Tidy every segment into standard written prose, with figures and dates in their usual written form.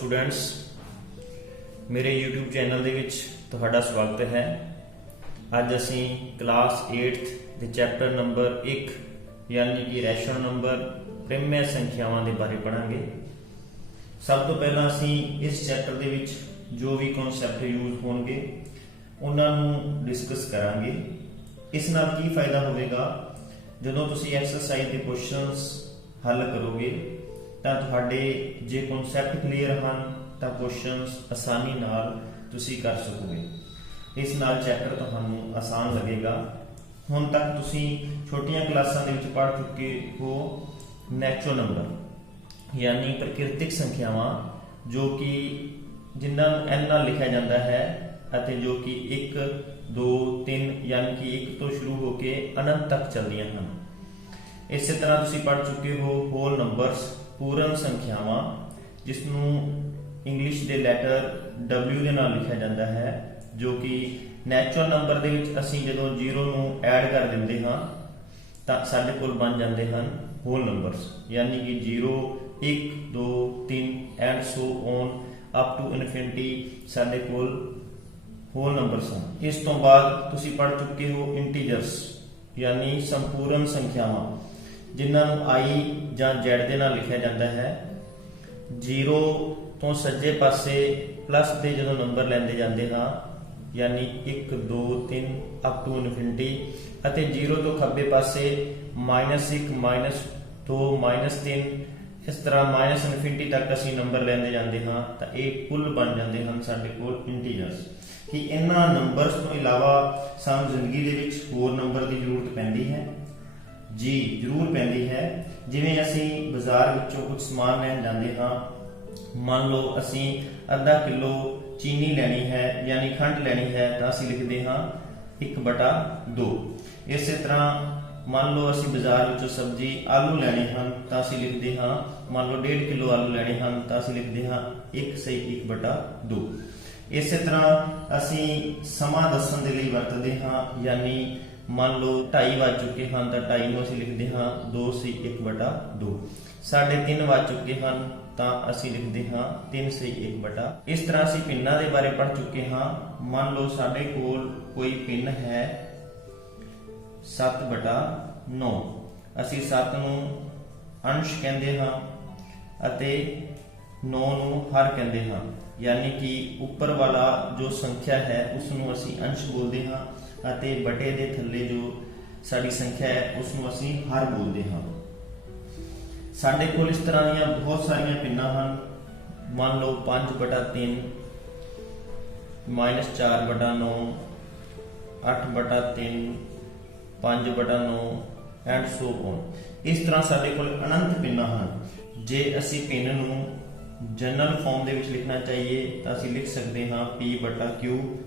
Students, मेरे YouTube channel ਦੇ ਵਿੱਚ ਤੁਹਾਡਾ ਸਵਾਗਤ ਹੈ। ਅੱਜ ਅਸੀਂ ਕਲਾਸ 8th ਦੇ ਚੈਪਟਰ ਨੰਬਰ 1 ਯਾਨੀ ਕਿ ਰੈਸ਼ਨਲ ਨੰਬਰ ਪ੍ਰਿਮਯ ਸੰਖਿਆਵਾਂ ਦੇ ਬਾਰੇ ਪੜਾਂਗੇ। ਸਭ ਤੋਂ ਪਹਿਲਾਂ ਅਸੀਂ ਇਸ ਚੈਪਟਰ ਦੇ ਵਿੱਚ ਜੋ ਵੀ ਕਨਸੈਪਟ ਯੂਜ਼ ਹੋਣਗੇ ਉਹਨਾਂ ਨੂੰ ਡਿਸਕਸ ਕਰਾਂਗੇ। ਇਸ ਨਾਲ ਕੀ ਫਾਇਦਾ ਹੋਵੇਗਾ, ਜਦੋਂ ਤੁਸੀਂ ਐਕਸਰਸਾਈਜ਼ ਦੇ ਕੁਐਸਚਨਸ ਹੱਲ ਕਰੋਗੇ ਤਾਂ ਤੁਹਾਡੇ ਜੇ ਕਨਸੈਪਟ ਕਲੀਅਰ ਹਨ ਤਾਂ ਕੁਐਸਚਨਸ ਆਸਾਨੀ ਨਾਲ ਤੁਸੀਂ ਕਰ ਸਕੋਗੇ। ਇਸ ਨਾਲ ਚੈਪਟਰ ਤੁਹਾਨੂੰ ਆਸਾਨ ਲੱਗੇਗਾ। ਹੁਣ ਤੱਕ ਤੁਸੀਂ ਛੋਟੀਆਂ ਕਲਾਸਾਂ ਦੇ ਵਿੱਚ ਪੜ੍ਹ ਚੁੱਕੇ ਹੋ ਨੈਚੁਰਲ ਨੰਬਰ ਯਾਨੀ ਪ੍ਰਕਿਰਤਿਕ ਸੰਖਿਆਵਾਂ, ਜੋ ਕਿ ਜਿਨ੍ਹਾਂ ਨੂੰ n ਨਾਲ ਲਿਖਿਆ ਜਾਂਦਾ ਹੈ ਅਤੇ ਜੋ ਕਿ 1 2 3 ਯਾਨੀ ਕਿ 1 ਤੋਂ ਸ਼ੁਰੂ ਹੋ ਕੇ ਅਨੰਤ ਤੱਕ ਚੱਲਦੀਆਂ ਹਨ। ਇਸੇ ਤਰ੍ਹਾਂ ਤੁਸੀਂ ਪੜ੍ਹ ਚੁੱਕੇ ਹੋ ਹੋਲ ਨੰਬਰਸ, ਪੂਰਨ ਸੰਖਿਆਵਾਂ, ਜਿਸ ਨੂੰ ਇੰਗਲਿਸ਼ ਦੇ ਲੈਟਰ W ਦੇ ਨਾਲ ਲਿਖਿਆ ਜਾਂਦਾ ਹੈ, ਜੋ ਕਿ ਨੈਚੁਰਲ ਨੰਬਰ ਦੇ ਵਿੱਚ ਅਸੀਂ ਜਦੋਂ 0 ਨੂੰ ਐਡ ਕਰ ਦਿੰਦੇ ਹਾਂ ਤਾਂ ਸਾਡੇ ਕੋਲ ਬਣ ਜਾਂਦੇ ਹਨ ਹੋਲ ਨੰਬਰਸ, ਯਾਨੀ ਕਿ 0 1 2 3 and so on up to infinity ਸਾਡੇ ਕੋਲ ਹੋਲ ਨੰਬਰਸ ਹਨ। ਇਸ ਤੋਂ ਬਾਅਦ ਤੁਸੀਂ ਪੜ੍ਹ ਚੁੱਕੇ ਹੋ ਇੰਟੀਜਰਸ ਯਾਨੀ ਸੰਪੂਰਨ ਸੰਖਿਆਵਾਂ, ਜਿਨ੍ਹਾਂ ਨੂੰ I ਜਾਂ Z ਦੇ ਨਾਲ ਲਿਖਿਆ ਜਾਂਦਾ ਹੈ। 0 ਤੋਂ ਸੱਜੇ ਪਾਸੇ ਪਲੱਸ ਦੇ ਜਦੋਂ ਨੰਬਰ ਲੈਂਦੇ ਜਾਂਦੇ ਹਾਂ ਯਾਨੀ 1 2 3 ਅਪ ਟੂ ਇਨਫਿਨਿਟੀ, ਅਤੇ 0 ਤੋਂ ਖੱਬੇ ਪਾਸੇ -1 -2 -3 ਇਸ ਤਰ੍ਹਾਂ ਮਾਈਨਸ ਇਨਫਿਨਿਟੀ ਤੱਕ ਅਸੀਂ ਨੰਬਰ ਲੈਂਦੇ ਜਾਂਦੇ ਹਾਂ ਤਾਂ ਇਹ ਕੁੱਲ ਬਣ ਜਾਂਦੇ ਹਨ ਸਾਡੇ ਕੋਲ ਇੰਟੀਜਰਸ। ਕਿ ਇਹਨਾਂ ਨੰਬਰਸ ਤੋਂ ਇਲਾਵਾ ਸਾਨੂੰ ਜ਼ਿੰਦਗੀ ਦੇ ਵਿੱਚ ਹੋਰ ਨੰਬਰ ਦੀ ਜ਼ਰੂਰਤ ਪੈਂਦੀ ਹੈ ਜੀ, ਜ਼ਰੂਰ ਪੈਂਦੀ ਹੈ। ਜਿਵੇਂ ਅਸੀਂ ਬਾਜ਼ਾਰ ਵਿੱਚੋਂ ਕੁਝ ਸਮਾਨ ਲੈਣ ਜਾਂਦੇ ਹਾਂ, ਮੰਨ ਲਓ ਅਸੀਂ ਅੱਧਾ ਕਿਲੋ ਚੀਨੀ ਲੈਣੀ ਹੈ ਯਾਨੀ ਖੰਡ ਲੈਣੀ ਹੈ ਤਾਂ ਅਸੀਂ ਲਿਖਦੇ ਹਾਂ 1/2। ਇਸੇ ਤਰ੍ਹਾਂ ਮੰਨ ਲਓ ਅਸੀਂ ਬਾਜ਼ਾਰ ਵਿੱਚੋਂ ਸਬਜ਼ੀ ਆਲੂ ਲੈਣੇ ਹਨ ਤਾਂ ਅਸੀਂ ਲਿਖਦੇ ਹਾਂ, ਮੰਨ ਲਓ 1.5 ਕਿਲੋ ਆਲੂ ਲੈਣੇ ਹਨ ਤਾਂ ਅਸੀਂ ਲਿਖਦੇ ਹਾਂ 1/2। ਇਸੇ ਤਰ੍ਹਾਂ ਅਸੀਂ ਸਮਾਂ ਦੱਸਣ ਦੇ ਲਈ ਵਰਤਦੇ ਹਾਂ, ਯਾਨੀ ਮੰਨ ਲਓ 2:30 ਵੱਜ ਚੁੱਕੇ ਹਨ ਤਾਂ 2:30 ਨੂੰ ਅਸੀਂ ਲਿਖਦੇ ਹਾਂ 2/1/2। 3:30 ਵੱਜ ਚੁੱਕੇ ਹਨ ਤਾਂ ਅਸੀਂ ਲਿਖਦੇ ਹਾਂ 3/1/। ਇਸ ਤਰ੍ਹਾਂ ਅਸੀਂ ਪਿੰਨਾਂ ਦੇ ਬਾਰੇ ਪੜ੍ਹ ਚੁੱਕੇ ਹਾਂ। ਮੰਨ ਲਓ ਸਾਡੇ ਕੋਲ ਕੋਈ ਪਿੰਨ ਹੈ 7/9, ਅਸੀਂ 7 ਨੂੰ ਅੰਸ਼ ਕਹਿੰਦੇ ਹਾਂ ਅਤੇ 9 ਨੂੰ ਹਰ ਕਹਿੰਦੇ ਹਾਂ, ਯਾਨੀ ਕਿ ਉੱਪਰ ਵਾਲਾ ਜੋ ਸੰਖਿਆ ਹੈ ਉਸ ਨੂੰ ਅਸੀਂ ਅੰਸ਼ ਬੋਲਦੇ ਹਾਂ ਅਤੇ ਬਟੇ ਦੇ ਥੱਲੇ ਜੋ ਸਾਡੀ ਸੰਖਿਆ ਹੈ ਉਸ ਨੂੰ ਅਸੀਂ ਹਰ ਬੋਲਦੇ ਹਾਂ। ਸਾਡੇ ਕੋਲ ਇਸ ਤਰ੍ਹਾਂ ਦੀਆਂ ਬਹੁਤ ਸਾਰੀਆਂ ਪਿੰਨਾਂ ਹਨ। ਮੰਨ ਲਓ 5/3 -4/9 8/3 5/9 ਐਂਡ ਸੋ ਔਨ। ਇਸ ਤਰ੍ਹਾਂ ਸਾਡੇ ਕੋਲ ਅਨੰਤ ਪਿੰਨਾਂ ਹਨ। ਜੇ ਅਸੀਂ ਪਿੰਨ ਨੂੰ ਜਨਰਲ ਫਾਰਮ ਦੇ ਵਿੱਚ ਲਿਖਣਾ ਚਾਹੀਏ ਤਾਂ ਅਸੀਂ ਲਿਖ ਸਕਦੇ ਹਾਂ P/Q,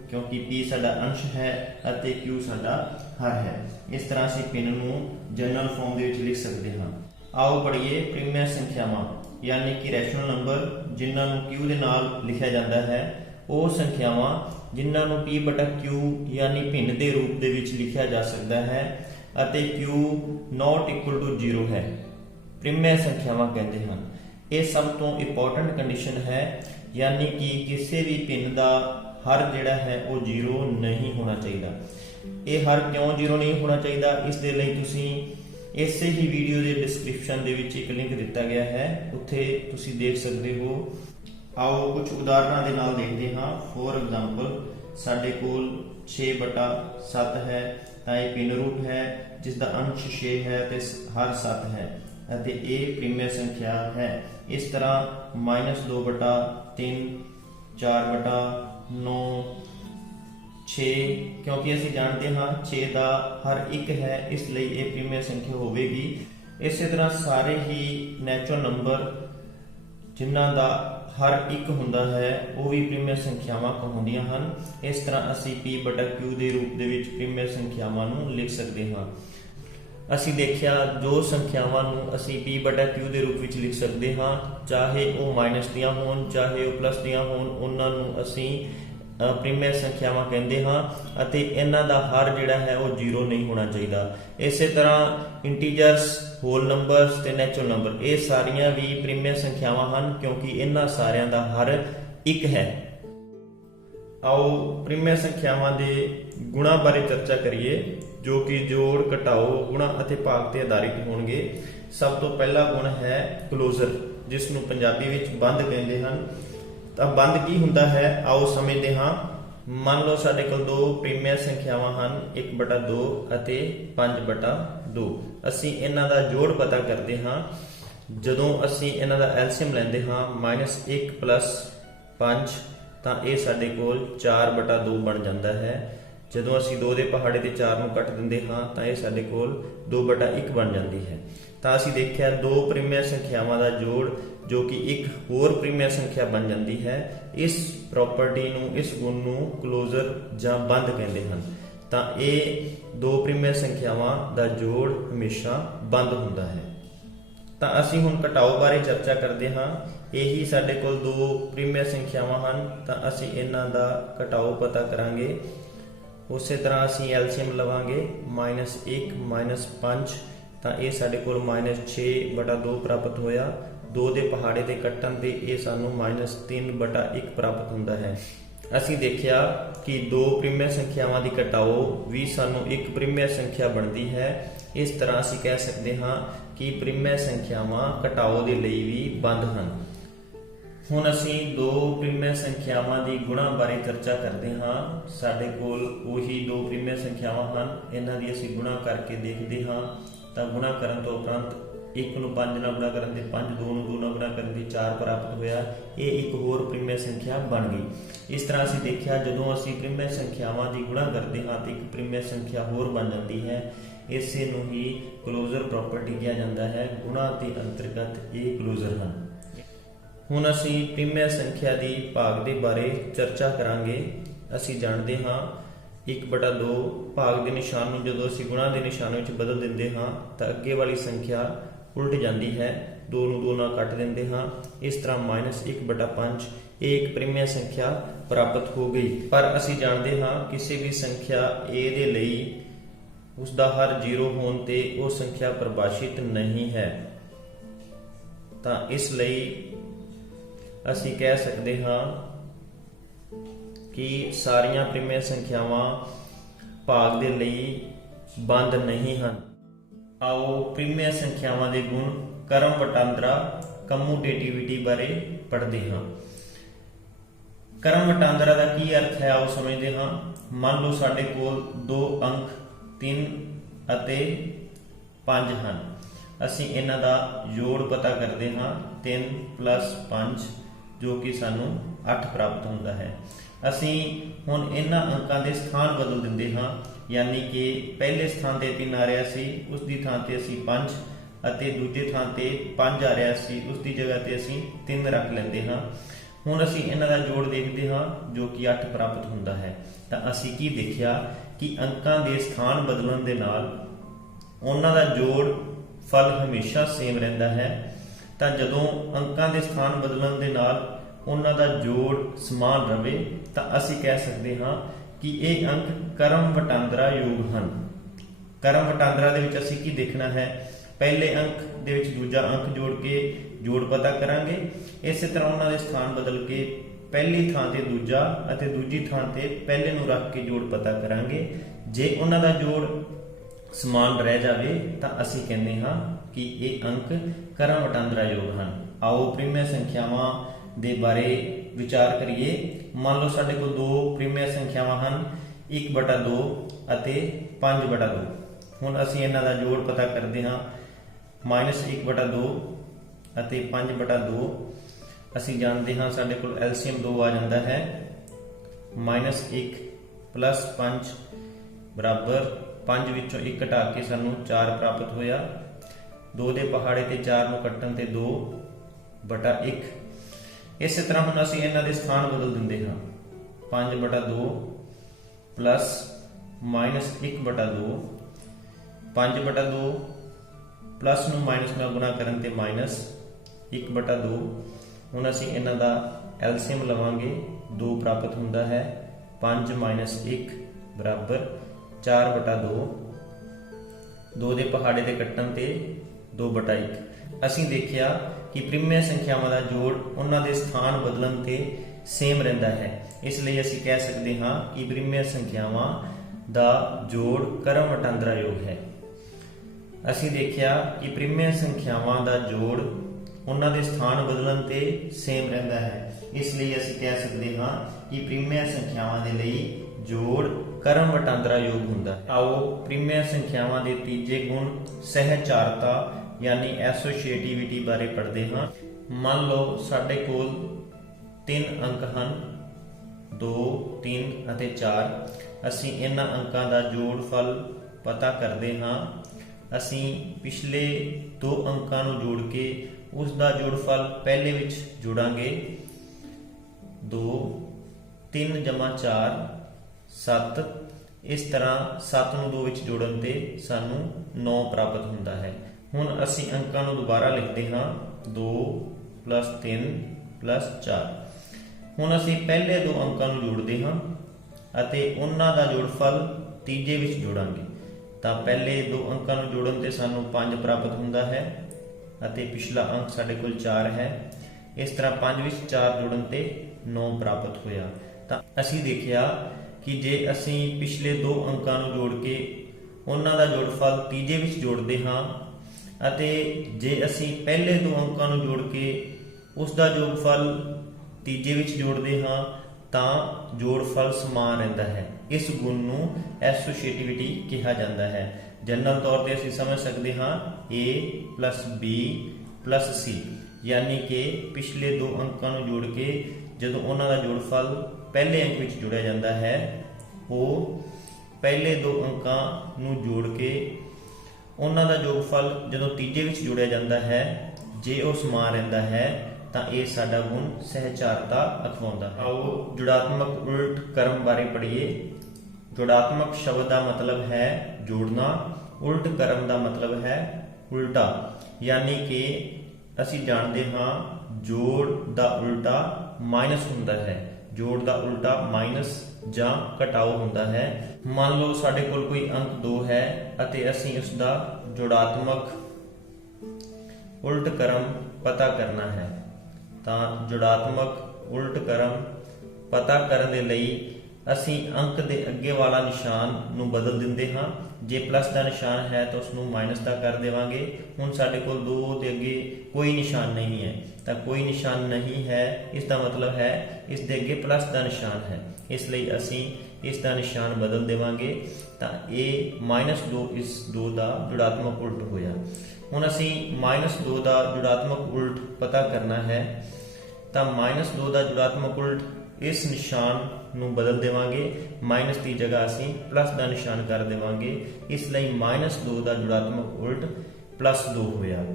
ਕਿਉਂਕਿ P ਸਾਡਾ ਅੰਸ਼ ਹੈ ਅਤੇ Q ਸਾਡਾ ਹਰ ਹੈ। ਇਸ ਤਰ੍ਹਾਂ ਅਸੀਂ ਪਿੰਨ ਨੂੰ ਜਨਰਲ ਫਾਰਮ ਦੇ ਵਿੱਚ ਲਿਖ ਸਕਦੇ ਹਾਂ। ਆਓ ਪੜ੍ਹੀਏ ਪ੍ਰਿਮਯ ਸੰਖਿਆਵਾਂ ਯਾਨੀ ਕਿ ਰੈਸ਼ਨਲ ਨੰਬਰ, ਜਿਨ੍ਹਾਂ ਨੂੰ Q ਦੇ ਨਾਲ ਲਿਖਿਆ ਜਾਂਦਾ ਹੈ। ਉਹ ਸੰਖਿਆਵਾਂ ਜਿਨ੍ਹਾਂ ਨੂੰ P/Q ਯਾਨੀ ਭਿੰਨ ਦੇ ਰੂਪ ਦੇ ਵਿੱਚ ਲਿਖਿਆ ਜਾ ਸਕਦਾ ਹੈ ਅਤੇ Q ≠ 0 ਹੈ, ਪ੍ਰਿਮਯ ਸੰਖਿਆਵਾਂ ਕਹਿੰਦੇ ਹਨ। ਇਹ ਸਭ ਤੋਂ ਇੰਪੋਰਟੈਂਟ ਕੰਡੀਸ਼ਨ ਹੈ, ਯਾਨੀ ਕਿ ਕਿਸੇ ਵੀ ਭਿੰਨ ਦਾ ਹਰ ਜਿਹੜਾ ਹੈ ਉਹ 0 ਨਹੀਂ ਹੋਣਾ ਚਾਹੀਦਾ। ਇਹ ਹਰ ਕਿਉਂ 0 ਨਹੀਂ ਹੋਣਾ ਚਾਹੀਦਾ, ਇਸ ਦੇ ਲਈ ਤੁਸੀਂ ਇਸੇ ਹੀ ਵੀਡੀਓ ਦੇ ਡਿਸਕ੍ਰਿਪਸ਼ਨ ਦੇ ਵਿੱਚ ਇੱਕ ਲਿੰਕ ਦਿੱਤਾ ਗਿਆ ਹੈ, ਉੱਥੇ ਤੁਸੀਂ ਦੇਖ ਸਕਦੇ ਹੋ। ਆਓ ਕੁਝ ਉਦਾਹਰਨਾਂ ਦੇ ਨਾਲ ਦੇਖਦੇ ਹਾਂ। ਫੋਰ ਐਗਜ਼ਾਮਪਲ, ਸਾਡੇ ਕੋਲ 6/7 ਹੈ ਤਾਂ ਇਹ ਭਿੰਨ ਰੂਪ ਹੈ ਜਿਸ ਦਾ ਅੰਸ਼ 6 ਹੈ ਤੇ ਹਰ 7 ਹੈ ਅਤੇ ਇਹ ਪ੍ਰਿਮਯ ਸੰਖਿਆ ਹੈ। ਇਸ ਤਰ੍ਹਾਂ -2/3 4/9 6, ਕਿਉਂਕਿ ਅਸੀਂ ਜਾਣਦੇ ਹਾਂ 6 ਦਾ ਹਰ 1 ਹੈ, ਇਸ ਲਈ ਇਹ ਪ੍ਰਿਮਯ ਸੰਖਿਆ ਹੋਵੇਗੀ। ਇਸੇ ਤਰ੍ਹਾਂ ਸਾਰੇ ਹੀ ਨੈਚੁਰਲ ਨੰਬਰ ਜਿਨ੍ਹਾਂ ਦਾ ਹਰ 1 ਹੁੰਦਾ ਹੈ ਉਹ ਵੀ ਪ੍ਰਿਮਯ ਸੰਖਿਆਵਾਂ ਕਹਾਉਂਦੀਆਂ ਹਨ। ਇਸ ਤਰ੍ਹਾਂ ਅਸੀਂ P/Q ਦੇ ਰੂਪ ਦੇ ਵਿੱਚ ਪ੍ਰਿਮਯ ਸੰਖਿਆਵਾਂ ਨੂੰ ਲਿਖ ਸਕਦੇ ਹਾਂ। ਅਸੀਂ ਦੇਖਿਆ ਜੋ ਸੰਖਿਆਵਾਂ ਨੂੰ ਅਸੀਂ P/Q ਦੇ ਰੂਪ ਵਿੱਚ ਲਿਖ ਸਕਦੇ ਹਾਂ, ਚਾਹੇ ਉਹ ਮਾਈਨਸ ਦੀਆਂ ਹੋਣ ਚਾਹੇ ਉਹ ਪਲੱਸ ਦੀਆਂ ਹੋਣ, ਉਹਨਾਂ ਨੂੰ ਅਸੀਂ ਪ੍ਰੀਮਿਅਰ ਸੰਖਿਆਵਾਂ ਕਹਿੰਦੇ ਹਾਂ ਅਤੇ ਇਹਨਾਂ ਦਾ ਹਰ ਜਿਹੜਾ ਹੈ ਉਹ 0 ਨਹੀਂ ਹੋਣਾ ਚਾਹੀਦਾ। ਇਸੇ ਤਰ੍ਹਾਂ ਇੰਟੀਜਰਸ, ਹੋਲ ਨੰਬਰਸ ਤੇ ਨੈਚੁਰਲ ਨੰਬਰ ਇਹ ਸਾਰੀਆਂ ਵੀ ਪ੍ਰੀਮਿਅਰ ਸੰਖਿਆਵਾਂ ਹਨ ਕਿਉਂਕਿ ਇਹਨਾਂ ਸਾਰਿਆਂ ਦਾ ਹਰ 1 ਹੈ। ਆਓ ਪ੍ਰੀਮਿਅਰ ਸੰਖਿਆਵਾਂ ਦੇ ਗੁਣਾਂ ਬਾਰੇ ਚਰਚਾ ਕਰੀਏ ਜੋ ਕਿ ਜੋੜ, ਘਟਾਓ, ਗੁਣਾ ਅਤੇ ਭਾਗ ਤੇ ਆਧਾਰਿਤ ਹੋਣਗੇ। ਸਭ ਤੋਂ ਪਹਿਲਾ ਗੁਣ ਹੈ ਕਲੋਜ਼ਰ, ਜਿਸ ਨੂੰ ਪੰਜਾਬੀ ਵਿੱਚ ਬੰਦ ਕਹਿੰਦੇ ਹਨ। ਤਾਂ ਬੰਦ ਕੀ ਹੁੰਦਾ ਹੈ, ਆਓ ਸਮਝਦੇ ਹਾਂ। ਮੰਨ ਲਓ ਸਾਡੇ ਕੋਲ ਦੋ ਪ੍ਰੀਮਿਅਰ ਸੰਖਿਆਵਾਂ ਹਨ, 1/2 ਅਤੇ 5/2। ਅਸੀਂ ਇਹਨਾਂ ਦਾ ਜੋੜ ਪਤਾ ਕਰਦੇ ਹਾਂ। ਜਦੋਂ ਅਸੀਂ ਇਹਨਾਂ ਦਾ ਐਲਸੀਐਮ ਲੈਂਦੇ ਹਾਂ -1 + 5 ਤਾਂ ਇਹ ਸਾਡੇ ਕੋਲ 4/2 ਬਣ ਜਾਂਦਾ ਹੈ। ਜਦੋਂ ਅਸੀਂ 2 ਦੇ ਪਹਾੜੇ ਤੇ 4 ਨੂੰ ਕੱਟ ਦਿੰਦੇ ਹਾਂ ਤਾਂ ਇਹ ਸਾਡੇ ਕੋਲ 2/1 ਬਣ ਜਾਂਦੀ ਹੈ। ਤਾਂ ਅਸੀਂ ਦੇਖਿਆ ਦੋ ਪ੍ਰੀਮਿਅਰ ਸੰਖਿਆਵਾਂ ਦਾ ਜੋੜ ਜੋ ਕਿ ਇੱਕ ਹੋਰ ਪ੍ਰੀਮਿਅਰ ਸੰਖਿਆ ਬਣ ਜਾਂਦੀ ਹੈ। ਇਸ ਪ੍ਰੋਪਰਟੀ ਨੂੰ, ਇਸ ਗੁਣ ਨੂੰ ਕਲੋਜ਼ਰ ਜਾਂ ਬੰਦ ਕਹਿੰਦੇ ਹਨ। ਤਾਂ ਇਹ ਦੋ ਪ੍ਰੀਮਿਅਰ ਸੰਖਿਆਵਾਂ ਦਾ ਜੋੜ ਹਮੇਸ਼ਾ ਬੰਦ ਹੁੰਦਾ ਹੈ। ਤਾਂ ਅਸੀਂ ਹੁਣ ਘਟਾਓ ਬਾਰੇ ਚਰਚਾ ਕਰਦੇ ਹਾਂ। ਇਹੀ ਸਾਡੇ ਕੋਲ ਦੋ ਪ੍ਰੀਮਿਅਰ ਸੰਖਿਆਵਾਂ ਹਨ ਤਾਂ ਅਸੀਂ ਇਹਨਾਂ ਦਾ ਘਟਾਓ ਪਤਾ ਕਰਾਂਗੇ। ਉਸੇ ਤਰ੍ਹਾਂ ਅਸੀਂ ਐਲਸੀਐਮ ਲਵਾਂਗੇ -1 - 5 ਤਾਂ ਇਹ ਸਾਡੇ ਕੋਲ -6/2 ਪ੍ਰਾਪਤ ਹੋਇਆ। 2 ਦੇ ਪਹਾੜੇ ਤੇ ਕੱਟਣ ਤੇ ਇਹ ਸਾਨੂੰ -3/1 ਪ੍ਰਾਪਤ ਹੁੰਦਾ ਹੈ। ਅਸੀਂ ਦੇਖਿਆ ਕਿ ਦੋ ਪ੍ਰੀਮਿਅਰ ਸੰਖਿਆਵਾਂ ਦੀ ਘਟਾਓ ਵੀ ਸਾਨੂੰ ਇੱਕ ਪ੍ਰੀਮਿਅਰ ਸੰਖਿਆ ਬਣਦੀ ਹੈ। ਇਸ ਤਰ੍ਹਾਂ ਅਸੀਂ ਕਹਿ ਸਕਦੇ ਹਾਂ ਕਿ ਪ੍ਰੀਮਿਅਰ ਸੰਖਿਆਵਾਂ ਘਟਾਓ ਦੇ ਲਈ ਵੀ ਬੰਦ ਹਨ। ਹੁਣ ਅਸੀਂ ਦੋ ਪ੍ਰੀਮਿਅਰ ਸੰਖਿਆਵਾਂ ਦੀ ਗੁਣਾਂ ਬਾਰੇ ਚਰਚਾ ਕਰਦੇ ਹਾਂ। ਸਾਡੇ ਕੋਲ ਉਹੀ ਦੋ ਪ੍ਰੀਮਿਅਰ ਸੰਖਿਆਵਾਂ ਹਨ, ਇਹਨਾਂ ਦੀ ਅਸੀਂ ਗੁਣਾ ਕਰਕੇ ਦੇਖਦੇ ਹਾਂ। ਤਾਂ ਗੁਣਾ ਕਰਨ ਤੋਂ ਉਪਰੰਤ 1 ਨੂੰ 5 ਨਾਲ ਗੁਣਾ ਕਰਨ ਤੇ 5, 2 ਨੂੰ 2 ਨਾਲ ਗੁਣਾ ਕਰਨ ਤੇ 4 ਪ੍ਰਾਪਤ ਹੋਇਆ। ਇਹ ਇੱਕ ਹੋਰ ਪ੍ਰੀਮਿਅਰ ਸੰਖਿਆ ਬਣ ਗਈ। ਇਸ ਤਰ੍ਹਾਂ ਅਸੀਂ ਦੇਖਿਆ ਜਦੋਂ ਅਸੀਂ ਪ੍ਰੀਮਿਅਰ ਸੰਖਿਆਵਾਂ ਦੀ ਗੁਣਾ ਕਰਦੇ ਹਾਂ ਤਾਂ ਇੱਕ ਪ੍ਰੀਮਿਅਰ ਸੰਖਿਆ ਹੋਰ ਬਣ ਜਾਂਦੀ ਹੈ। ਇਸੇ ਨੂੰ ਹੀ ਕਲੋਜ਼ਰ ਪ੍ਰੋਪਰਟੀ ਕਿਹਾ ਜਾਂਦਾ ਹੈ। ਗੁਣਾ ਦੇ ਅੰਤਰਗਤ ਇਹ ਕਲੋਜ਼ਰ ਹਨ। ਹੁਣ ਅਸੀਂ ਪ੍ਰੀਮਿਅਰ ਸੰਖਿਆ ਦੀ ਭਾਗ ਦੇ ਬਾਰੇ ਚਰਚਾ ਕਰਾਂਗੇ। ਅਸੀਂ ਜਾਣਦੇ ਹਾਂ 1/2 ਭਾਗ ਦੇ ਨਿਸ਼ਾਨ ਨੂੰ ਜਦੋਂ ਅਸੀਂ ਗੁਣਾ ਦੇ ਨਿਸ਼ਾਨ ਵਿੱਚ ਬਦਲ ਦਿੰਦੇ ਹਾਂ ਤਾਂ ਅੱਗੇ ਵਾਲੀ ਸੰਖਿਆ ਉਲਟ ਜਾਂਦੀ ਹੈ। 2 ਨੂੰ 2 ਨਾਲ ਕੱਟ ਦਿੰਦੇ ਹਾਂ। ਇਸ ਤਰ੍ਹਾਂ -1/5 ਇਹ ਇੱਕ ਪ੍ਰੀਮਿਅਰ ਸੰਖਿਆ ਪ੍ਰਾਪਤ ਹੋ ਗਈ। ਪਰ ਅਸੀਂ ਜਾਣਦੇ ਹਾਂ ਕਿਸੇ ਵੀ ਸੰਖਿਆ a ਦੇ ਲਈ ਉਸ ਦਾ ਹਰ 0 ਹੋਣ ਤੇ ਉਹ ਸੰਖਿਆ ਪਰਿਭਾਸ਼ਿਤ ਨਹੀਂ ਹੈ। ਤਾਂ ਇਸ ਲਈ ਅਸੀਂ ਕਹਿ ਸਕਦੇ ਹਾਂ ਕਿ ਸਾਰੀਆਂ ਪ੍ਰੀਮਿਅਰ ਸੰਖਿਆਵਾਂ ਭਾਗ ਦੇ ਲਈ ਬੰਦ ਨਹੀਂ ਹਨ। ਆਓ ਪ੍ਰੀਮਿਅਰ ਸੰਖਿਆਵਾਂ ਦੇ ਗੁਣ ਕਰਮ ਵਟਾਂਦਰਾ, ਕਮੂਟੇਟਿਵਿਟੀ ਬਾਰੇ ਪੜ੍ਹਦੇ ਹਾਂ। ਕਰਮ ਵਟਾਂਦਰਾ ਦਾ ਕੀ ਅਰਥ ਹੈ, ਆਓ ਸਮਝਦੇ ਹਾਂ। ਮੰਨ ਲਓ ਸਾਡੇ ਕੋਲ ਦੋ ਅੰਕ 3 ਅਤੇ 5 ਹਨ। ਅਸੀਂ ਇਹਨਾਂ ਦਾ ਜੋੜ ਪਤਾ ਕਰਦੇ ਹਾਂ। 3 + 5 ਜੋ ਕਿ ਸਾਨੂੰ 8 ਪ੍ਰਾਪਤ ਹੁੰਦਾ ਹੈ। ਅਸੀਂ ਹੁਣ ਇਹਨਾਂ ਅੰਕਾਂ ਦੇ ਸਥਾਨ ਬਦਲ ਦਿੰਦੇ ਹਾਂ, ਯਾਨੀ ਕਿ ਪਹਿਲੇ ਸਥਾਨ ਤੇ 3 ਆ ਰਿਹਾ ਸੀ, ਉਸ ਦੀ ਥਾਂ ਤੇ ਅਸੀਂ 5 ਅਤੇ ਦੂਜੇ ਥਾਂ ਤੇ 5 ਆ ਰਿਹਾ ਸੀ, ਉਸ ਦੀ ਜਗ੍ਹਾ ਤੇ ਅਸੀਂ 3 ਰੱਖ ਲੈਂਦੇ ਹਾਂ। ਹੁਣ ਅਸੀਂ ਇਹਨਾਂ ਦਾ ਜੋੜ ਦੇਖਦੇ ਹਾਂ ਜੋ ਕਿ 8 ਪ੍ਰਾਪਤ ਹੁੰਦਾ ਹੈ। ਤਾਂ ਅਸੀਂ ਕੀ ਦੇਖਿਆ ਕਿ ਅੰਕਾਂ ਦੇ ਸਥਾਨ ਬਦਲਣ ਦੇ ਨਾਲ ਉਹਨਾਂ ਦਾ ਜੋੜ ਫਲ ਹਮੇਸ਼ਾ ਸੇਮ ਰਹਿੰਦਾ ਹੈ। ਤਾਂ ਜਦੋਂ ਅੰਕਾਂ ਦੇ ਸਥਾਨ ਬਦਲਣ ਦੇ ਨਾਲ ਉਹਨਾਂ ਦਾ ਜੋੜ ਸਮਾਨ ਰਵੇ ਤਾਂ ਅਸੀਂ ਕਹਿ ਸਕਦੇ ਹਾਂ ਕਿ ਇਹ ਅੰਕ ਕਰਮ ਵਟਾਂਦਰਾ ਯੋਗ ਹਨ। ਕਰਮ ਵਟਾਂਦਰਾ ਦੇ ਵਿੱਚ ਅਸੀਂ ਕੀ ਦੇਖਣਾ ਹੈ, ਪਹਿਲੇ ਅੰਕ ਦੇ ਵਿੱਚ ਦੂਜਾ ਅੰਕ ਜੋੜ ਕੇ ਜੋੜ ਪਤਾ ਕਰਾਂਗੇ। ਇਸੇ ਤਰ੍ਹਾਂ ਉਹਨਾਂ ਦੇ ਸਥਾਨ ਬਦਲ ਕੇ ਪਹਿਲੀ ਥਾਂ ਤੇ ਦੂਜਾ ਅਤੇ ਦੂਜੀ ਥਾਂ ਤੇ ਪਹਿਲੇ ਨੂੰ ਰੱਖ ਕੇ ਜੋੜ ਪਤਾ ਕਰਾਂਗੇ। ਜੇ ਉਹਨਾਂ ਦਾ ਜੋੜ ਸਮਾਨ ਰਹਿ ਜਾਵੇ ਤਾਂ ਅਸੀਂ ਕਹਿੰਦੇ ਹਾਂ ਕਿ ਇਹ ਅੰਕ ਕਰਮ ਵਟਾਂਦਰਾ ਯੋਗ ਹਨ। ਆਓ ਪ੍ਰੀਮਿਅਰ ਸੰਖਿਆਵਾਂ ਦੇ ਬਾਰੇ ਵਿਚਾਰ ਕਰੀਏ। ਮੰਨ ਲਓ ਸਾਡੇ ਕੋਲ ਦੋ ਪ੍ਰੀਮਿਅਰ ਸੰਖਿਆਵਾਂ ਹਨ, 1/2 ਅਤੇ 5/2। ਹੁਣ ਅਸੀਂ ਇਹਨਾਂ ਦਾ ਜੋੜ ਪਤਾ ਕਰਦੇ ਹਾਂ। -1/2 ਅਤੇ 5/2 ਅਸੀਂ ਜਾਣਦੇ ਹਾਂ ਸਾਡੇ ਕੋਲ ਐਲਸੀਐਮ 2 ਆ ਜਾਂਦਾ ਹੈ। -1 + 5 ਬਰਾਬਰ 5 ਵਿੱਚੋਂ 1 ਘਟਾ ਕੇ ਸਾਨੂੰ 4 ਪ੍ਰਾਪਤ ਹੋਇਆ। 2 ਦੇ ਪਹਾੜੇ ਤੇ 4 ਨੂੰ ਕੱਟਣ ਤੇ 2/1। ਇਸੇ ਤਰ੍ਹਾਂ ਹੁਣ ਅਸੀਂ ਇਹਨਾਂ ਦੇ ਸਥਾਨ ਬਦਲ ਦਿੰਦੇ ਹਾਂ। 5/2 + -1/2 5/2 ਪਲੱਸ ਨੂੰ ਮਾਈਨਸ ਨਾਲ ਗੁਣਾ ਕਰਨ ਤੇ -1/2। ਹੁਣ ਅਸੀਂ ਇਹਨਾਂ ਦਾ ਐਲਸੀਐਮ ਲਵਾਂਗੇ, 2 ਪ੍ਰਾਪਤ ਹੁੰਦਾ ਹੈ। 5 ਮਾਈਨਸ 1 ਬਰਾਬਰ 4/2। 2 ਦੇ ਪਹਾੜੇ ਦੇ ਕੱਟਣ ਤੇ 2/1। ਅਸੀਂ ਦੇਖਿਆ ਕਿ ਪ੍ਰਿਮਯ ਸੰਖਿਆਵਾਂ ਦਾ ਜੋੜ ਉਹਨਾਂ ਦੇ ਸਥਾਨ ਬਦਲਣ ਤੇ ਸੇਮ ਰਹਿੰਦਾ ਹੈ, ਇਸ ਲਈ ਅਸੀਂ ਕਹਿ ਸਕਦੇ ਹਾਂ ਕਿ ਪ੍ਰਿਮਯ ਸੰਖਿਆਵਾਂ ਦਾ ਜੋੜ ਕਰਮ ਵਟਾਂਦਰਾ ਯੋਗ ਹੈ। ਅਸੀਂ ਦੇਖਿਆ ਕਿ ਪ੍ਰਿਮਯ ਸੰਖਿਆਵਾਂ ਦਾ ਜੋੜ ਉਹਨਾਂ ਦੇ ਸਥਾਨ ਬਦਲਣ ਤੇ ਸੇਮ ਰਹਿੰਦਾ ਹੈ, ਇਸ ਲਈ ਅਸੀਂ ਕਹਿ ਸਕਦੇ ਹਾਂ ਕਿ ਪ੍ਰਿਮਯ ਸੰਖਿਆਵਾਂ ਦੇ ਲਈ ਜੋੜ ਕਰਮ ਵਟਾਂਦਰਾ ਯੋਗ ਹੁੰਦਾ ਹੈ। ਆਓ ਪ੍ਰਿਮਯ ਸੰਖਿਆਵਾਂ ਦੇ ਤੀਜੇ ਗੁਣ ਸਹਿਚਾਰਤਾ यानी एसोसिएटिविटी बारे पढ़ते हाँ। मान लो साडे कोल 3 अंक हैं 2, 3 ਅਤੇ 4। ਅਸੀਂ ਇਹਨਾਂ अंकां ਦਾ ਜੋੜਫਲ पता करते हाँ। ਅਸੀਂ पिछले 2 अंकां ਨੂੰ जोड़ के ਉਸ ਦਾ ਜੋੜਫਲ ਪਹਿਲੇ ਵਿੱਚ ਜੋੜਾਂਗੇ। 2 3 + 4 7। ਇਸ ਤਰ੍ਹਾਂ 7 ਨੂੰ 2 ਵਿੱਚ ਜੋੜਨ ਤੇ ਸਾਨੂੰ 9 ਪ੍ਰਾਪਤ ਹੁੰਦਾ ਹੈ। ਹੁਣ ਅਸੀਂ ਅੰਕਾਂ ਨੂੰ ਦੁਬਾਰਾ ਲਿਖਦੇ ਹਾਂ 2 + 3 + 4। ਹੁਣ ਅਸੀਂ ਪਹਿਲੇ 2 ਅੰਕਾਂ ਨੂੰ ਜੋੜਦੇ ਹਾਂ ਅਤੇ ਉਹਨਾਂ ਦਾ ਜੋੜਫਲ ਤੀਜੇ ਵਿੱਚ ਜੋੜਾਂਗੇ। ਤਾਂ ਪਹਿਲੇ 2 ਅੰਕਾਂ ਨੂੰ ਜੋੜਨ ਤੇ ਸਾਨੂੰ 5 ਪ੍ਰਾਪਤ ਹੁੰਦਾ ਹੈ ਅਤੇ ਪਿਛਲਾ ਅੰਕ ਸਾਡੇ ਕੋਲ 4 ਹੈ। ਇਸ ਤਰ੍ਹਾਂ 5 ਵਿੱਚ 4 ਜੋੜਨ ਤੇ 9 ਪ੍ਰਾਪਤ ਹੋਇਆ। ਤਾਂ ਅਸੀਂ ਦੇਖਿਆ ਕਿ ਜੇ ਅਸੀਂ ਪਿਛਲੇ 2 ਅੰਕਾਂ ਨੂੰ ਜੋੜ ਕੇ ਉਹਨਾਂ ਦਾ ਜੋੜਫਲ ਤੀਜੇ ਵਿੱਚ ਜੋੜਦੇ ਹਾਂ ਅਤੇ ਜੇ ਅਸੀਂ ਪਹਿਲੇ 2 ਅੰਕਾਂ ਨੂੰ ਜੋੜ ਕੇ ਉਸ ਦਾ ਜੋੜਫਲ ਤੀਜੇ ਵਿੱਚ ਜੋੜਦੇ ਹਾਂ ਤਾਂ ਜੋੜਫਲ ਸਮਾਨ ਰਹਿੰਦਾ ਹੈ। ਇਸ ਗੁਣ ਨੂੰ ਐਸੋਸੀਏਟਿਵਿਟੀ ਕਿਹਾ ਜਾਂਦਾ ਹੈ। ਜਨਰਲ ਤੌਰ ਤੇ ਅਸੀਂ ਸਮਝ ਸਕਦੇ ਹਾਂ A + B + C, ਯਾਨੀ ਕਿ ਪਿਛਲੇ 2 ਅੰਕਾਂ ਨੂੰ ਜੋੜ ਕੇ ਜਦੋਂ ਉਹਨਾਂ ਦਾ ਜੋੜਫਲ ਪਹਿਲੇ ਅੰਕ ਵਿੱਚ ਜੋੜਿਆ ਜਾਂਦਾ ਹੈ, ਉਹ ਪਹਿਲੇ 2 ਅੰਕਾਂ ਨੂੰ ਜੋੜ ਕੇ ਉਹਨਾਂ ਦਾ ਜੋਗਫਲ ਜਦੋਂ ਤੀਜੇ ਵਿੱਚ ਜੋੜਿਆ ਜਾਂਦਾ ਹੈ, ਜੇ ਉਹ ਸਮਾਨ ਰਹਿੰਦਾ ਹੈ ਤਾਂ ਇਹ ਸਾਡਾ ਗੁਣ ਸਹਿਚਾਰਤਾ ਅਖਵਾਉਂਦਾ ਹੈ। ਆਓ ਜੁੜਾਤਮਕ ਉਲਟ ਕਰਮ ਬਾਰੇ ਪੜ੍ਹੀਏ। ਜੁੜਾਤਮਕ ਸ਼ਬਦ ਦਾ ਮਤਲਬ ਹੈ ਜੋੜਨਾ, ਉਲਟ ਕਰਮ ਦਾ ਮਤਲਬ ਹੈ ਉਲਟਾ। ਯਾਨੀ ਕਿ ਅਸੀਂ ਜਾਣਦੇ ਹਾਂ ਜੋੜ ਦਾ ਉਲਟਾ ਮਾਈਨਸ ਹੁੰਦਾ ਹੈ। ਜੋੜ ਦਾ ਉਲਟਾ ਮਾਈਨਸ ਜਾਂ ਘਟਾਓ ਹੁੰਦਾ ਹੈ। ਮੰਨ ਲਓ ਸਾਡੇ ਕੋਲ ਕੋਈ ਅੰਕ 2 ਹੈ ਅਤੇ ਅਸੀਂ ਉਸ ਦਾ ਜੋੜਾਤਮਕ ਉਲਟ ਕਰਮ ਪਤਾ ਕਰਨਾ ਹੈ। ਤਾਂ ਜੋੜਾਤਮਕ ਉਲਟ ਕਰਮ ਪਤਾ ਕਰਨ ਦੇ ਲਈ ਅਸੀਂ ਅੰਕ ਦੇ ਅੱਗੇ ਵਾਲਾ ਨਿਸ਼ਾਨ ਨੂੰ ਬਦਲ ਦਿੰਦੇ ਹਾਂ। ਜੇ ਪਲੱਸ ਦਾ ਨਿਸ਼ਾਨ ਹੈ ਤਾਂ ਉਸ ਨੂੰ ਮਾਈਨਸ ਦਾ ਕਰ ਦੇਵਾਂਗੇ। ਹੁਣ ਸਾਡੇ ਕੋਲ 2 ਦੇ ਅੱਗੇ ਕੋਈ ਨਿਸ਼ਾਨ ਨਹੀਂ ਹੈ, ਤਾਂ ਕੋਈ ਨਿਸ਼ਾਨ ਨਹੀਂ ਹੈ ਇਸ ਦਾ ਮਤਲਬ ਹੈ ਇਸ ਦੇ ਅੱਗੇ ਪਲੱਸ ਦਾ ਨਿਸ਼ਾਨ ਹੈ, ਇਸ ਲਈ ਅਸੀਂ ਇਸ ਦਾ ਨਿਸ਼ਾਨ ਬਦਲ ਦੇਵਾਂਗੇ। ਤਾਂ ਇਹ -2 ਇਸ 2 ਦਾ ਜੁੜਾਤਮਕ ਉਲਟ ਹੋਇਆ। ਹੁਣ ਅਸੀਂ -2 ਦਾ ਜੁੜਾਤਮਕ ਉਲਟ ਪਤਾ ਕਰਨਾ ਹੈ। ਤਾਂ -2 ਦਾ ਜੁੜਾਤਮਕ ਉਲਟ ਇਸ ਨਿਸ਼ਾਨ ਨੂੰ ਬਦਲ ਦੇਵਾਂਗੇ। ਮਾਈਨਸ ਦੀ ਜਗ੍ਹਾ ਅਸੀਂ ਪਲੱਸ ਦਾ ਨਿਸ਼ਾਨ ਕਰ ਦੇਵਾਂਗੇ, ਇਸ ਲਈ -2 ਦਾ ਜੁੜਾਤਮਕ ਉਲਟ +2 ਹੋਇਆ।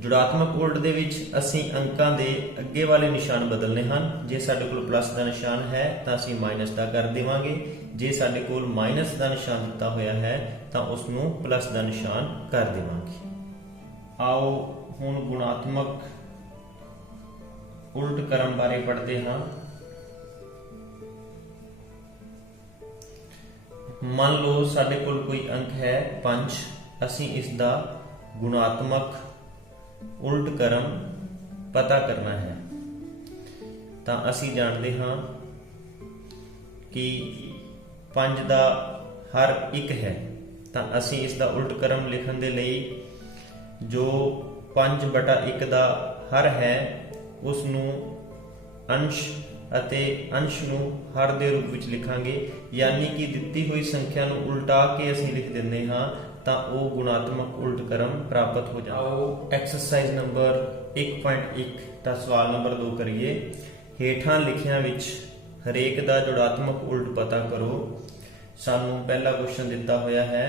ਜੁੜਾਤਮਕ ਉਲਟ ਦੇ ਵਿੱਚ ਅਸੀਂ ਅੰਕਾਂ ਦੇ ਅੱਗੇ ਵਾਲੇ ਨਿਸ਼ਾਨ ਬਦਲਨੇ ਹਨ। ਜੇ ਸਾਡੇ ਕੋਲ ਪਲੱਸ ਦਾ ਨਿਸ਼ਾਨ ਹੈ ਤਾਂ ਅਸੀਂ ਮਾਈਨਸ ਦਾ ਕਰ ਦੇਵਾਂਗੇ। ਜੇ ਸਾਡੇ ਕੋਲ ਮਾਈਨਸ ਦਾ ਨਿਸ਼ਾਨ ਦਿੱਤਾ ਹੋਇਆ ਹੈ ਤਾਂ ਉਸ ਨੂੰ ਪਲੱਸ ਦਾ ਨਿਸ਼ਾਨ ਕਰ ਦੇਵਾਂਗੇ। ਆਓ ਹੁਣ ਗੁਣਾਤਮਕ ਉਲਟ ਕਰਮ ਬਾਰੇ ਪੜ੍ਹਦੇ ਹਾਂ। ਮੰਨ ਲਓ ਸਾਡੇ ਕੋਲ ਕੋਈ ਅੰਕ ਹੈ 5। ਅਸੀਂ ਇਸ ਦਾ ਗੁਣਾਤਮਕ ਉਲਟ ਕਰਮ ਪਤਾ ਕਰਨਾ ਹੈ। ਤਾਂ ਅਸੀਂ ਜਾਣਦੇ ਹਾਂ ਕਿ 5 ਦਾ ਹਰ 1 ਹੈ। ਤਾਂ ਅਸੀਂ ਇਸ ਦਾ ਉਲਟ ਕਰਮ ਲਿਖਣ ਦੇ ਲਈ ਜੋ 5/1 ਦਾ ਹਰ ਹੈ ਉਸ ਨੂੰ ਅੰਸ਼ ਅਤੇ ਅੰਸ਼ ਨੂੰ ਹਰ ਦੇ ਰੂਪ ਵਿੱਚ ਲਿਖਾਂਗੇ। ਯਾਨੀ ਕਿ ਦਿੱਤੀ ਹੋਈ ਸੰਖਿਆ ਨੂੰ ਉਲਟਾ ਕੇ ਅਸੀਂ ਲਿਖ ਦਿੰਦੇ ਹਾਂ ਤਾਂ ਉਹ ਗੁਣਾਤਮਕ ਉਲਟ ਕਰਮ ਪ੍ਰਾਪਤ ਹੋ ਜਾਂਦਾ। ਆਓ ਐਕਸਰਸਾਈਜ਼ ਨੰਬਰ 1.1 ਦਾ ਸਵਾਲ ਨੰਬਰ 2 ਕਰੀਏ। ਹੇਠਾਂ ਲਿਖਿਆਂ ਵਿੱਚ ਹਰੇਕ ਦਾ ਜੁੜਾਤਮਕ ਉਲਟ ਪਤਾ ਕਰੋ। ਸਾਨੂੰ ਪਹਿਲਾ ਕੁਐਸਚਨ ਦਿੱਤਾ ਹੋਇਆ ਹੈ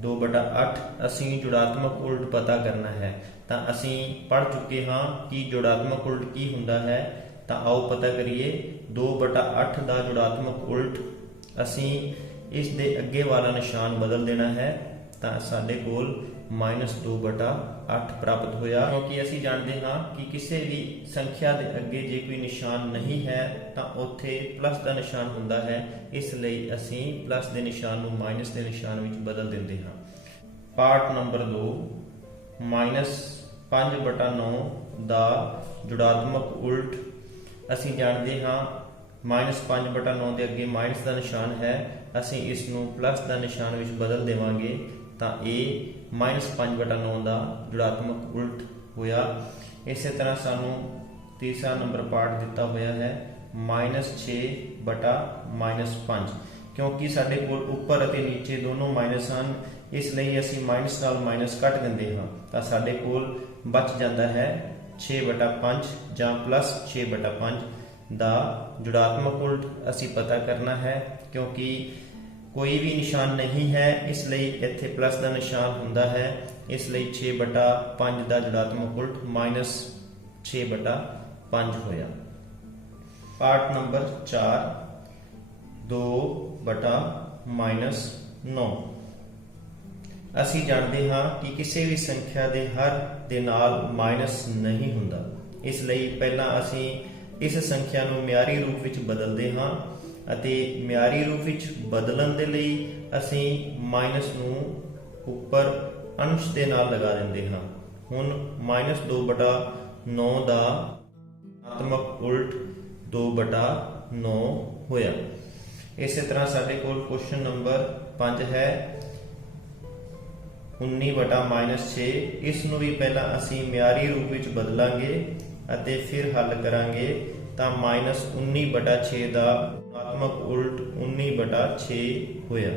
2/8। ਅਸੀਂ ਜੁੜਾਤਮਕ ਉਲਟ ਪਤਾ ਕਰਨਾ ਹੈ। ਤਾਂ ਅਸੀਂ ਪੜ੍ਹ ਚੁੱਕੇ ਹਾਂ ਕਿ ਜੁੜਾਤਮਕ ਉਲਟ ਕੀ ਹੁੰਦਾ ਹੈ। ਤਾਂ ਆਓ ਪਤਾ ਕਰੀਏ। 2/8 ਦਾ ਜੁੜਾਤਮਕ ਉਲਟ ਅਸੀਂ ਇਸ ਦੇ ਅੱਗੇ ਵਾਲਾ ਨਿਸ਼ਾਨ ਬਦਲ ਦੇਣਾ ਹੈ। ਤਾਂ ਸਾਡੇ ਕੋਲ -2/8 ਪ੍ਰਾਪਤ ਹੋਇਆ, ਕਿਉਂਕਿ ਅਸੀਂ ਜਾਣਦੇ ਹਾਂ ਕਿ ਕਿਸੇ ਵੀ ਸੰਖਿਆ ਦੇ ਅੱਗੇ ਜੇ ਕੋਈ ਨਿਸ਼ਾਨ ਨਹੀਂ ਹੈ ਤਾਂ ਉੱਥੇ ਪਲੱਸ ਦਾ ਨਿਸ਼ਾਨ ਹੁੰਦਾ ਹੈ। ਇਸ ਲਈ ਅਸੀਂ ਪਲੱਸ ਦੇ ਨਿਸ਼ਾਨ ਨੂੰ ਮਾਈਨਸ ਦੇ ਨਿਸ਼ਾਨ ਵਿੱਚ ਬਦਲ ਦਿੰਦੇ ਹਾਂ। ਪਾਰਟ ਨੰਬਰ 2, -5/9 ਦਾ ਜੁੜਾਤਮਕ ਉਲਟ। ਅਸੀਂ ਜਾਣਦੇ ਹਾਂ -5/9 ਦੇ ਅੱਗੇ ਮਾਈਨਸ ਦਾ ਨਿਸ਼ਾਨ ਹੈ, ਅਸੀਂ ਇਸ ਨੂੰ ਪਲੱਸ ਦਾ ਨਿਸ਼ਾਨ ਵਿੱਚ ਬਦਲ ਦੇਵਾਂਗੇ ਤਾਂ ਇਹ -5/9 ਦਾ ਜੁੜਾਤਮਕ ਉਲਟ ਹੋਇਆ। ਇਸੇ ਤਰ੍ਹਾਂ ਸਾਨੂੰ ਤੀਸਰਾ ਨੰਬਰ ਪਾਰਟ ਦਿੱਤਾ ਹੋਇਆ ਹੈ -6/-5, ਕਿਉਂਕਿ ਸਾਡੇ ਕੋਲ ਉੱਪਰ ਅਤੇ ਨੀਚੇ ਦੋਨੋਂ ਮਾਈਨਸ ਹਨ, ਇਸ ਲਈ ਅਸੀਂ ਮਾਈਨਸ ਨਾਲ ਮਾਈਨਸ ਕੱਟ ਦਿੰਦੇ ਹਾਂ ਤਾਂ ਸਾਡੇ ਕੋਲ ਬਚ ਜਾਂਦਾ ਹੈ 6/5 ਜਾਂ +6/5 ਦਾ ਜੁੜਾਤਮਕ ਉਲਟ। ਅਸੀਂ ਪਤਾ ਕਰਨਾ ਹੈ ਕਿਉਂਕਿ ਕੋਈ ਵੀ ਨਿਸ਼ਾਨ ਨਹੀਂ ਹੈ, ਇਸ ਲਈ ਇੱਥੇ ਪਲੱਸ ਦਾ ਨਿਸ਼ਾਨ ਹੁੰਦਾ ਹੈ, ਇਸ ਲਈ 6/5 ਦਾ ਜੁੜਾਤਮਕ ਉਲਟ -6/5 ਹੋਇਆ। Part number 4, 2/-9। ਅਸੀਂ ਜਾਣਦੇ ਹਾਂ ਕਿ ਕਿਸੇ ਵੀ ਸੰਖਿਆ ਦੇ ਹਰ ਦੇ ਨਾਲ ਮਾਈਨਸ ਨਹੀਂ ਹੁੰਦਾ, ਇਸ ਲਈ ਪਹਿਲਾਂ ਅਸੀਂ ਇਸ ਸੰਖਿਆ ਨੂੰ ਮਿਆਰੀ ਰੂਪ ਵਿੱਚ ਬਦਲਦੇ ਹਾਂ ਅਤੇ ਮਿਆਰੀ ਰੂਪ ਵਿੱਚ ਬਦਲਣ ਦੇ ਲਈ ਅਸੀਂ ਮਾਈਨਸ ਨੂੰ ਉੱਪਰ ਅੰਸ਼ ਦੇ ਨਾਲ ਲਗਾ ਦਿੰਦੇ ਹਾਂ। ਹੁਣ -2/9 ਦਾ ਧਨਾਤਮਕ ਉਲਟ 2/9 ਹੋਇਆ। ਇਸੇ ਤਰ੍ਹਾਂ ਸਾਡੇ ਕੋਲ ਕੁਐਸਚਨ ਨੰਬਰ 5 ਹੈ 19/-6। ਇਸ ਨੂੰ ਵੀ ਪਹਿਲਾਂ ਅਸੀਂ ਮਿਆਰੀ ਰੂਪ ਵਿੱਚ ਬਦਲਾਂਗੇ ਅਤੇ ਫਿਰ ਹੱਲ ਕਰਾਂਗੇ ਤਾਂ -19/6 ਦਾ ਧਨਾਤਮਕ ਉਲਟ 19/6 ਹੋਇਆ।